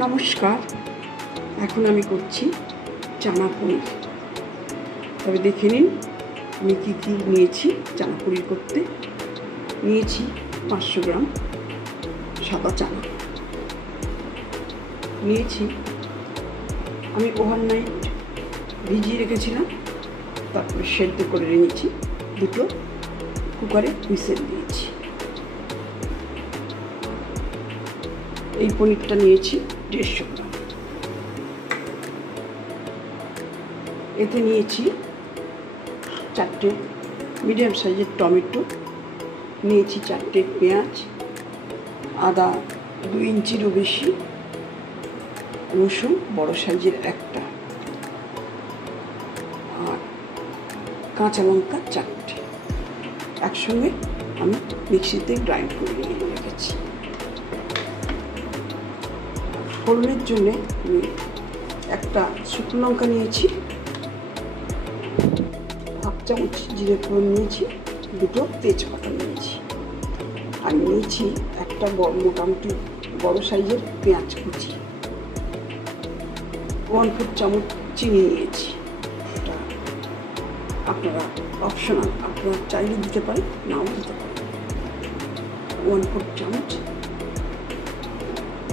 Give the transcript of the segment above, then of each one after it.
নমস্কার। এখন আমি করছি চানা পনির। তবে দেখে নিন আমি কী কী নিয়েছি। চানা পনির করতে নিয়েছি 500 গ্রাম সাদা চানা নিয়েছি। আমি ওভারনাইট ভিজিয়ে রেখেছিলাম, তারপরে সেদ্ধ করে নিয়েছি। দুটো কুকারে হুইসেল দিয়েছি। এই পনিরটা নিয়েছি 150 গ্রাম। এতে নিয়েছি 4টে মিডিয়াম সাইজের টমেটো, নিয়েছি 4টে পেঁয়াজ, আদা 2 ইঞ্চিরও বেশি, রসুন বড় সাইজের একটা, আর কাঁচা লঙ্কা 4টে একসঙ্গে আমি মিক্সিতে গ্রাইন্ড করে নিয়ে রেখেছি। ফোড়নের জন্যে আমি একটা শুকনো লঙ্কা নিয়েছি, হাফ চামচ জিরে ফোড়ন নিয়েছি, 2টো তেজপাতা নিয়েছি, আর নিয়েছি একটা মোটামুটি বড় সাইজের পেঁয়াজ কুচি, 1/4 চামচ চিনি নিয়েছি। এটা আপনারা অপশনাল, আপনারা চাইলে দিতে পারেন, নাও দিতে পারেন। 1/4 চামচ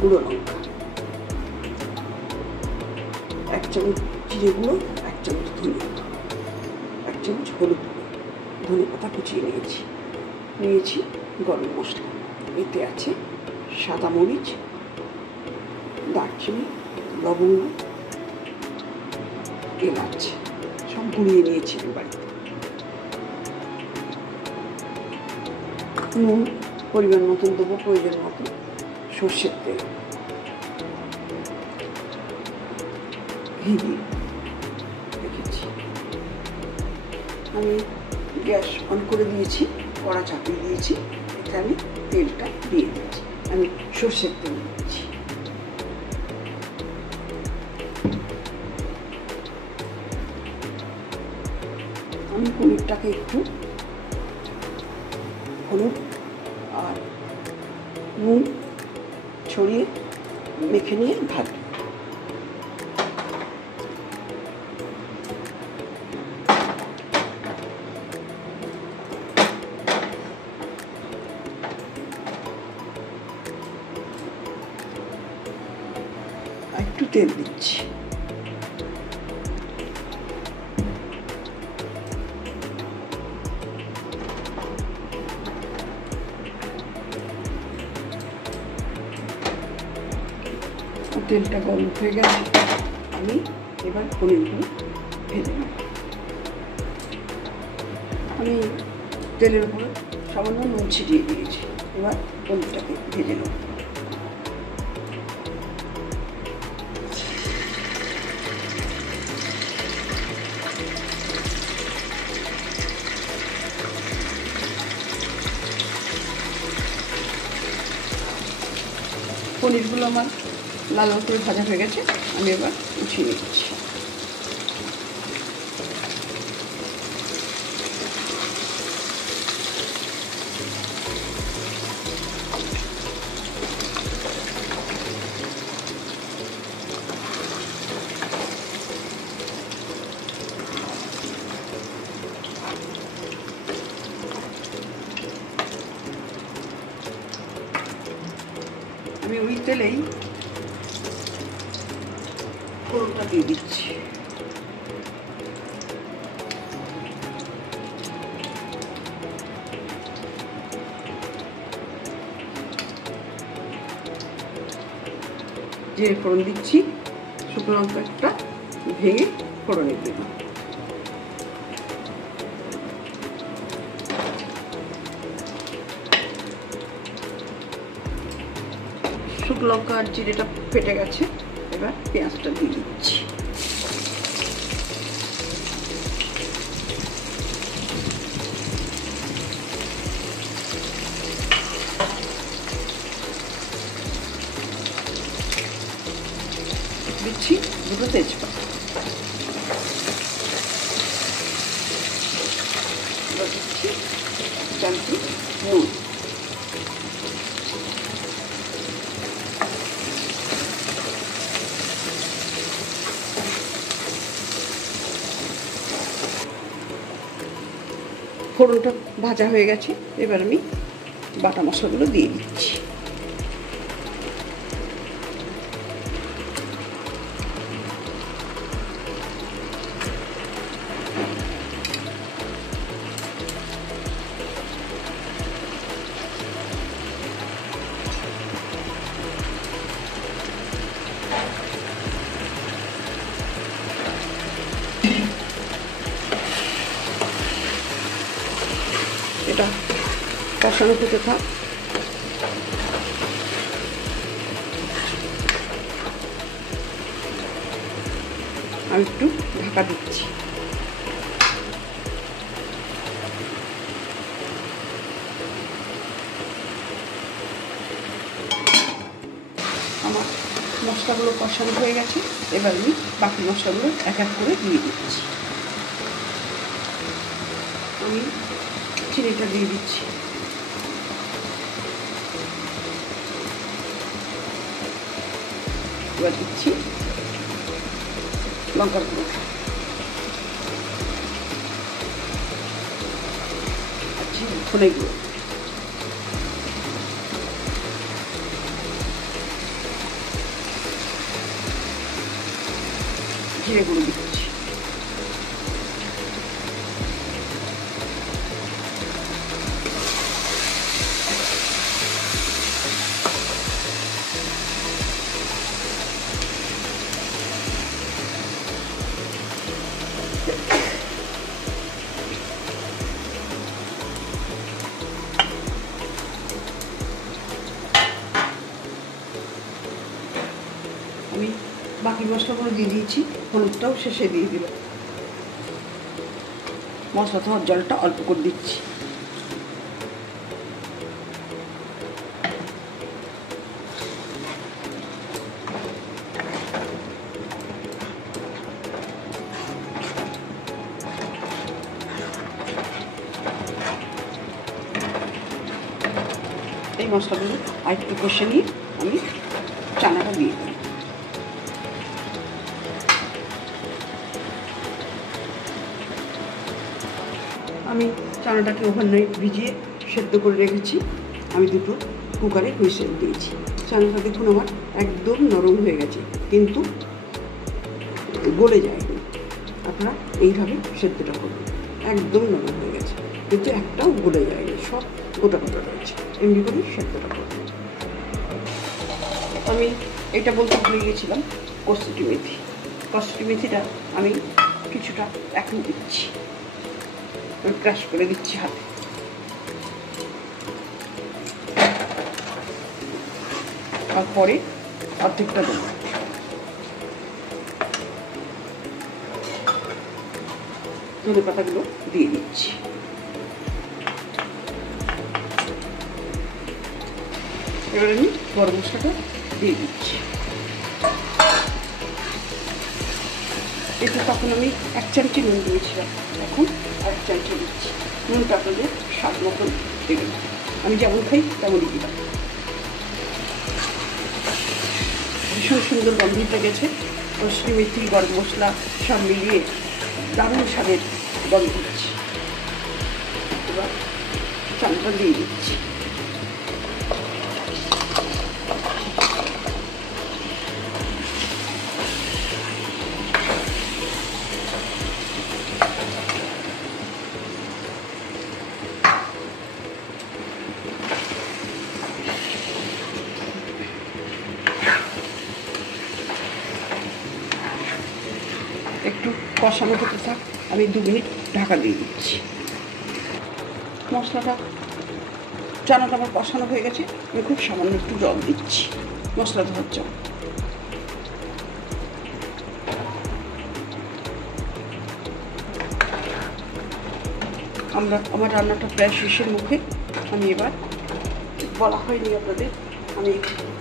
গুঁড়ো লঙ্কা, 1 চামচ জিরে গুঁড়ো, 1 চামচ ধনে, 1 চামচ হলুদ গুঁড়ো, ধনে পাতা কুচিয়ে নিয়েছি গরম মশলা। এতে আছে সাদা মরিচ, দারচিনি, লবঙ্গ, এলাচ, সব গুঁড়িয়ে নিয়েছি বাড়িতে। নুন পরিমাণ মতন দেবো, প্রয়োজন মতো। সর্ষের তেল, ঘি দিয়ে রেখেছি। আমি গ্যাস অন করে দিয়েছি, কড়া চাপিয়ে দিয়েছি। এতে আমি তেলটা দিয়ে দিচ্ছি। আমি সর্ষের তেল দিচ্ছি। আমি পনিরটাকে একটু হলুদ আর নুন ছড়িয়ে মেখে নিয়ে ভাজবো। একটু তেল দিচ্ছি। তেলটা গরম হয়ে গেছে, আমি এবার পনিরগুলো ভেজে নেব। আমি তেলের উপরে সামান্য নুন ছিটিয়ে দিয়েছি। এবার পনিরটাকে ভেজে নেব। পনিরগুলো আমার লাল করে ভাজা হয়ে গেছে, আমি এবার উঠিয়ে নিচ্ছি। আমি ওই তেলেই ফোড়নটা দিয়ে দিচ্ছি। জিরে ফোড়ন দিচ্ছি, শুকনো লঙ্কা একটা ভেঙে ফোড়নে দেব। শুকনো লঙ্কা আর জিরেটা ফেটে গেছে, এবার পেঁয়াজটা দিয়ে দিচ্ছি। দিচ্ছি 2টো তেজপাতা, দিচ্ছি 1 চামচ নুন, ফোড়নটা ভাজা হয়ে গেছে, এবার আমি বাটা মশলাগুলো দিয়ে দিচ্ছি। এটা কষানো হতে থাক। আমি একটু ঢাকা দিচ্ছি। আমার মশলাগুলো কষানো হয়ে গেছে, এবার আমি বাকি মশলাগুলো এক এক করে দিয়ে দিচ্ছি। আমি চিনিটা দিয়ে দিচ্ছি। এবার দিচ্ছি লঙ্কার গুঁড়ো, ধনে গুঁড়ো, জিরে গুঁড়ো দিচ্ছি। আমি বাকি মশলাগুলো দিয়ে দিয়েছি, হলুদটাও শেষে দিয়ে দিল। মশলা ধোয়ার জলটা অল্প করে দিচ্ছি। এই মশলাগুলো আর একটু কষে নিয়ে আমি চানাটা দিয়ে দিই। আমি চানাটাকে ওভারনাইট ভিজিয়ে সেদ্ধ করে রেখেছি। আমি দুটো কুকারে হুইসেল দিয়েছি। চানাটা দেখুন আমার একদম নরম হয়ে গেছে, কিন্তু গলে যায়নি। আপনারা এইভাবে সেদ্ধটা করবেন। একদম নরম হয়ে গেছে, কিন্তু একটাও গলে যায়নি, সব গোটা গোটা রয়েছে। এমনি করে সেদ্ধটা করবেন। আমি এটা বলতে ভুলে গেছিলাম, কসুরি মেথি। কসুরি মেথিটা আমি কিছুটা এখন দিচ্ছি, আমি ক্রাশ করে দিচ্ছি হাতে। তারপরে অর্ধেকটা দেবো। ধনে পাতাগুলো দিয়ে দিচ্ছি। এবার আমি গরম মশলাটা দিয়ে দিচ্ছি। এতে তখন আমি 1 চামচি নুন দিয়েছিলাম, এখন আর 1 চামচি দিচ্ছি। নুনটা আপনাদের স্বাদ মতন দেবেন, আমি যেমন খাই তেমনই দিলাম। ভীষণ সুন্দর গন্ধটা গেছে, কসুরি মেথি, গরম মশলা সব মিলিয়ে দারুণ স্বাদের গন্ধ হচ্ছে। এবার চালটা দিয়ে দিচ্ছি। একটু কষানো হতে থাক, আমি 2 মিনিট ঢাকা দিয়ে দিচ্ছি। মশলাটা চানাটা আমার কষানো হয়ে গেছে, আমি খুব সামান্য একটু জল দিচ্ছি, মশলা ধোয়ার জল। আমার রান্নাটা প্রায় শেষের মুখে। আমি এবার, বলা হয়নি আপনাদের, আমি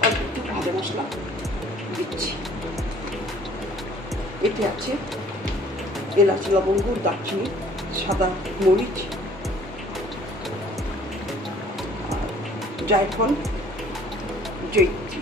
অল্প একটু ভাজা মশলা দিচ্ছি। এতে আছে এলাচ, লবঙ্গ, দারচিনি, সাদা মরিচ, জায়ফল, জয়িত্রী।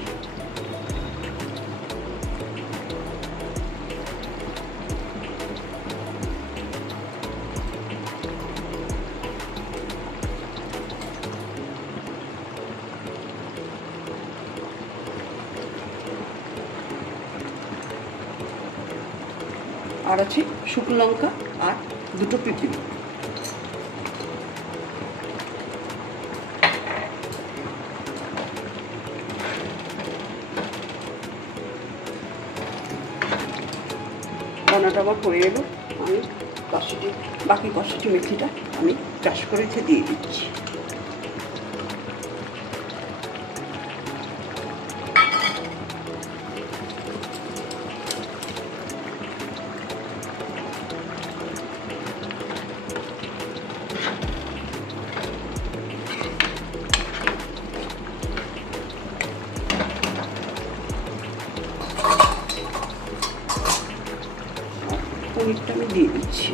আর আছে শুকনো লঙ্কা আর দুটো পিঁপড়ে। রান্নাটা আমার হয়ে এলো। আমি বাকি কষাটি মেথিটা আমি চাষ করে দিয়ে দিচ্ছি। পনিরটা আমি দিয়ে দিচ্ছি।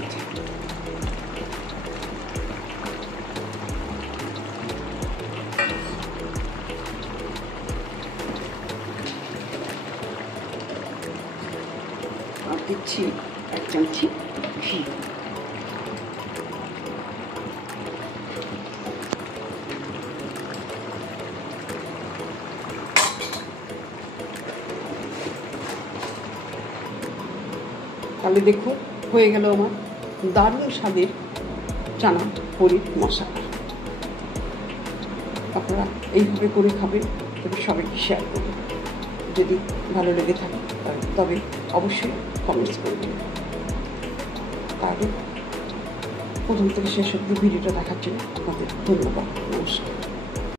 আর দিচ্ছি 1 চামচি ঘি। তাহলে দেখো হয়ে গেল আমার দারুণ স্বাদের চানা পনির মশলা। আপনারা এইভাবে করে খাবেন, তবে সবাইকে শেয়ার করবেন। যদি ভালো লেগে থাকে তবে অবশ্যই কমেন্টস করবেন। তাহলে প্রথম থেকে শেষ অবধি ভিডিওটা দেখার জন্য আপনাদের ধন্যবাদ। নমস্কার।